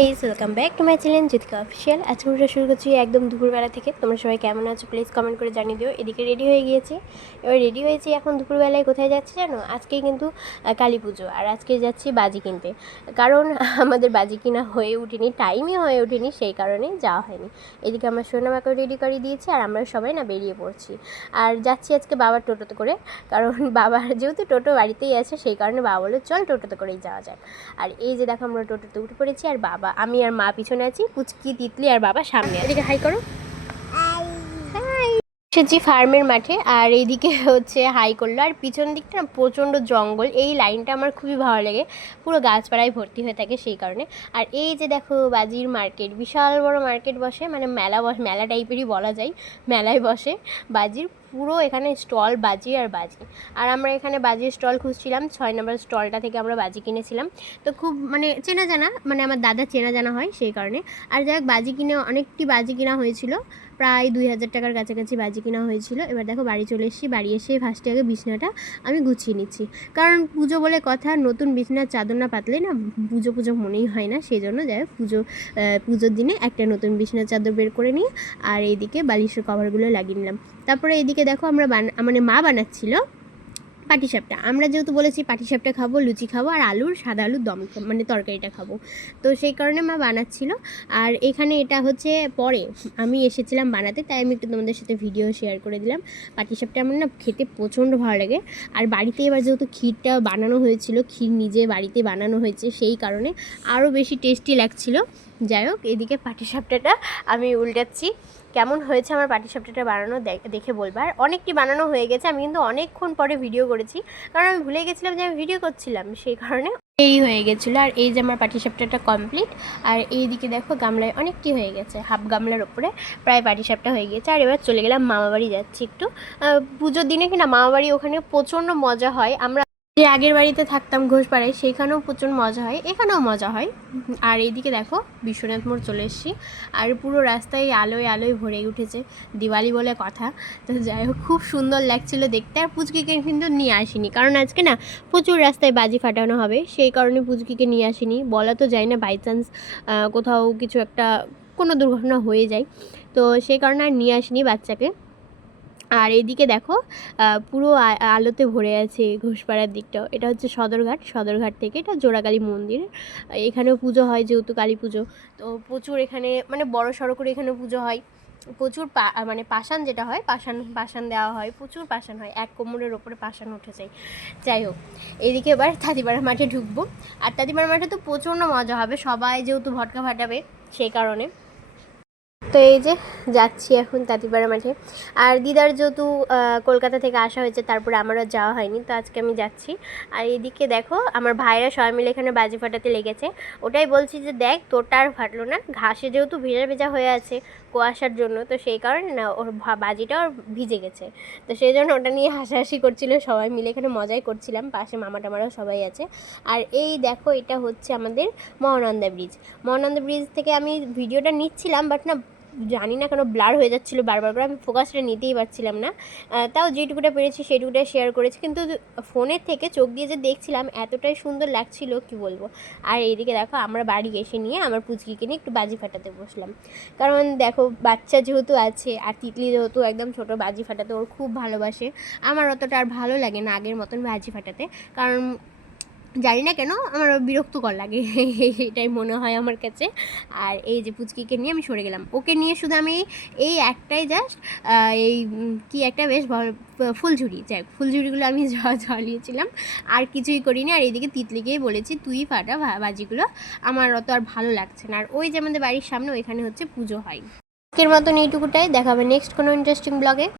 Guys welcome back to my channel Jyotika official আজকে আমরা শুরু করছি একদম দুপুরবেলা থেকে। তোমরা সবাই কেমন আছো? প্লিজ কমেন্ট করে জানিয়ে দিও। এদিকে রেডি হয়ে গিয়েছি। এবার রেডি হয়েছি এখন দুপুরবেলায়। কোথায় যাচ্ছি জানো? আজকে কিন্তু কালী পুজো। আর আজকে যাচ্ছি বাজি কিনতে। কারণ আমাদের বাজি কিনা হয়ে ওঠেনি টাইমই হয়ে ওঠেনি সেই কারণে যাওয়া হয়নি। এদিকে আমার সোনামাকে রেডি করে দিয়েছি আর আমরা সবাই না বেরিয়ে পড়ছি। আর যাচ্ছি আজকে বাবার টোটোতে করে। কারণ বাবার যেহেতু টোটো বাড়িতেই আছে, সেই কারণে বাবা বলে চল টোটোতে করেই যাওয়া যাক। আর এই যে দেখো আমরা টোটোতে উঠে পড়েছি। আর বাবা আমি আর মা পিছনে আছি পুচকি তিতলি আর বাবা সামনে এদিকে হাই করো। হাই। এসেছি ফার্মের মাঠে আর এইদিকে হচ্ছে হাই করল। আর পিছন দিকটা না প্রচণ্ড জঙ্গল এই লাইনটা আমার খুবই ভালো লাগে। পুরো গাছপাড়ায় ভর্তি হয়ে থাকে সেই কারণে। আর এই যে দেখো বাজির মার্কেট বিশাল বড় মার্কেট বসে মানে মেলা বস মেলা টাইপেরই বলা যায় মেলায় বসে বাজির। পুরো এখানে স্টল বাজি আর বাজি। আর আমরা এখানে বাজির স্টল খুঁজছিলাম, ছয় নম্বর স্টলটা থেকে আমরা বাজি কিনেছিলাম। তো খুব মানে চেনা জানা মানে আমার দাদা চেনা জানা হয় সেই কারণে। আর যাই বাজি কিনে অনেকটি বাজি কিনা হয়েছিল। প্রায় দুই হাজার টাকার কাছাকাছি বাজি কিনা হয়েছিল। এবার দেখো, বাড়ি চলে এসেছি, বাড়ি এসে ফার্স্টে আগে বিছনাটা আমি গুছিয়ে নিচ্ছি। কারণ পুজো বলে কথা, নতুন বিছনার চাদর না পাতলে না পুজো পুজো মনেই হয় না। সেই জন্য যাই পুজো পুজোর দিনে একটা নতুন বিছনার চাদর বের করে নিয়ে আর এইদিকে বালিশের কভারগুলো লাগিয়ে নিলাম। তারপরে এদিকে দেখো আমরা মানে মা বানাচ্ছিল পাটিসাপটা। আমরা যেহেতু বলেছি পাটিসাপটা খাব, লুচি খাব, আর আলুর সাদা আলুর দম মানে তরকারিটা খাব। তো সেই কারণে মা বানাচ্ছিল। আর এখানে এটা হচ্ছে পরে আমি এসেছিলাম বানাতে, তাই আমি একটু তোমাদের সাথে ভিডিও শেয়ার করে দিলাম। পাটিসাপটা আমার না খেতে প্রচণ্ড ভালো লাগে। আর বাড়িতে এবার যেহেতু ক্ষীরটা বানানো হয়েছিল, ক্ষীর নিজে বাড়িতে বানানো হয়েছে, সেই কারণে আরও বেশি টেস্টি লাগছিল। যাই হোক, এদিকে পাটিসাপটাটা আমি উল্টাচ্ছি। কেমন হয়েছে আমার পাটিসাপটাটা বানানো দেখ- দেখে বলব আর অনেকটি বানানো হয়ে গেছে, আমি কিন্তু অনেকক্ষণ পরে ভিডিও করেছি। কারণ আমি ভুলে গেছিলাম যে আমি ভিডিও করছিলাম, সেই কারণে দেরি হয়ে গেছিল। আর এই যে আমার পাটিসাপটাটা কমপ্লিট আর এই দিকে দেখো গামলায় অনেকটি হয়ে গেছে হাফ গামলার ওপরে প্রায় পাটিসাপটা হয়ে গেছে। আর এবার চলে গেলাম মামাবাড়ি যাচ্ছি একটু। পুজোর দিনে কিনা মামা বাড়ি ওখানে প্রচণ্ড মজা হয়। আমরা যে আগের বাড়িতে থাকতাম ঘোষপাড়ায় সেইখানেও প্রচুর মজা হয়, এখানেও মজা হয়। আর এইদিকে দেখো, বিশ্বনাথ মোড় চলে এসেছি, আর পুরো রাস্তায় আলোয় আলোয় ভরে উঠেছে দিওয়ালি বলে কথা। তো যাই হোক, খুব সুন্দর লাগছিল দেখতে, আর পুচকিকে কিন্তু নিয়ে আসিনি, কারণ আজকে না প্রচুর রাস্তায় বাজি ফাটানো হবে, সেই কারণে পুচকিকে নিয়ে আসিনি। বলা তো যায় না বাই চান্স কোথাও কিছু একটা কোনো দুর্ঘটনা হয়ে যায়। তো সেই কারণে আর নিয়ে আসিনি বাচ্চাকে। আর এদিকে দেখো পুরো আলোতে ভরে আছে ঘোষপাড়ার দিকটাও। এটা হচ্ছে সদরঘাট সদরঘাট থেকে এটা জোড়াকালী মন্দির। এখানেও পুজো হয় যেহেতু কালী পুজো। তো প্রচুর এখানে মানে বড় সড়ো করে এখানে পুজো হয়। প্রচুর পা- মানে পাষাণ যেটা হয়, পাষাণ পাষাণ দেওয়া হয়, প্রচুর পাষাণ হয়। এক কোমরের ওপরে পাষাণ উঠে যায়। যাই হোক, এদিকে এবার তাঁতিপাড়া মাঠে ঢুকবো। আর তাঁতিপাড়া মাঠে তো প্রচণ্ড মজা হবে। সবাই যেহেতু ভটকা ফাটাবে, সেই কারণে। তো এই যে যাচ্ছি এখন তাঁতিপাড়া মাঠে। আর দিদার যেহেতু কলকাতা থেকে আসা হয়েছে, তারপরে আমারও যাওয়া হয়নি, তো আজকে আমি যাচ্ছি। আর এদিকে দেখো, আমার ভাইরা সবাই মিলে এখানে বাজি ফাটাতে লেগেছে। ওটাই বলছি যে দেখ তোরটা আর ফাটলো না। ঘাসে যেহেতু ভেজা ভেজা হয়ে আছে কুয়াশার জন্য, তো সেই কারণে না, ওর বাজিটা ওর ভিজে গেছে। তো সেই জন্য ওটা নিয়ে হাসাহাসি করছিল, সবাই মিলে এখানে মজাই করছিলাম। পাশে মামা টামারাও সবাই আছে। আর এই দেখো, এটা হচ্ছে আমাদের মহানন্দা ব্রিজ। মহানন্দা ব্রিজ থেকে আমি ভিডিওটা নিচ্ছিলাম, বাট না জানি না কেন ব্লার হয়ে যাচ্ছিল বারবার করে, আমি ফোকাসটা নিতেই পারছিলাম না। তাও যেটুকুটা পেরেছি সেটুকুটা শেয়ার করেছি, কিন্তু ফোনের থেকে চোখ দিয়ে যে দেখছিলাম, এতটাই সুন্দর লাগছিল, কি বলব? আর এইদিকে দেখো, আমরা বাড়ি এসে নিয়ে আমার পুচকিকে নিয়ে একটু বাজি ফাটাতে বসলাম। কারণ দেখো, বাচ্চা যেহেতু আছে, আর তিতলি যেহেতু একদম ছোট, বাজি ফাটাতে ওর খুব ভালোবাসে। আমার অতটা আর ভালো লাগে না আগের মতন বাজি ফাটাতে। কারণ জানি না কেন আমার বিরক্তকর লাগে। এটাই মনে হয় আমার কাছে। আর এই যে পুচকিকে নিয়ে আমি সরে গেলাম। ওকে নিয়ে শুধু আমি এই একটাই জাস্ট এই কি একটা বেশ ভালো ফুলঝুরি। যাই হোক, ফুলঝুরিগুলো আমি জ্বালিয়েছিলাম। আর কিছুই করিনি। আর এইদিকে তিতলিকেই বলেছি তুই ফাটা বাজিগুলো। আমার অত আর ভালো লাগছে না। আর ওই যে আমাদের বাড়ির সামনে ওইখানে হচ্ছে পুজো হয়। আজকের মতন এইটুকুটাই। দেখাবে নেক্সট কোনো ইন্টারেস্টিং ব্লগে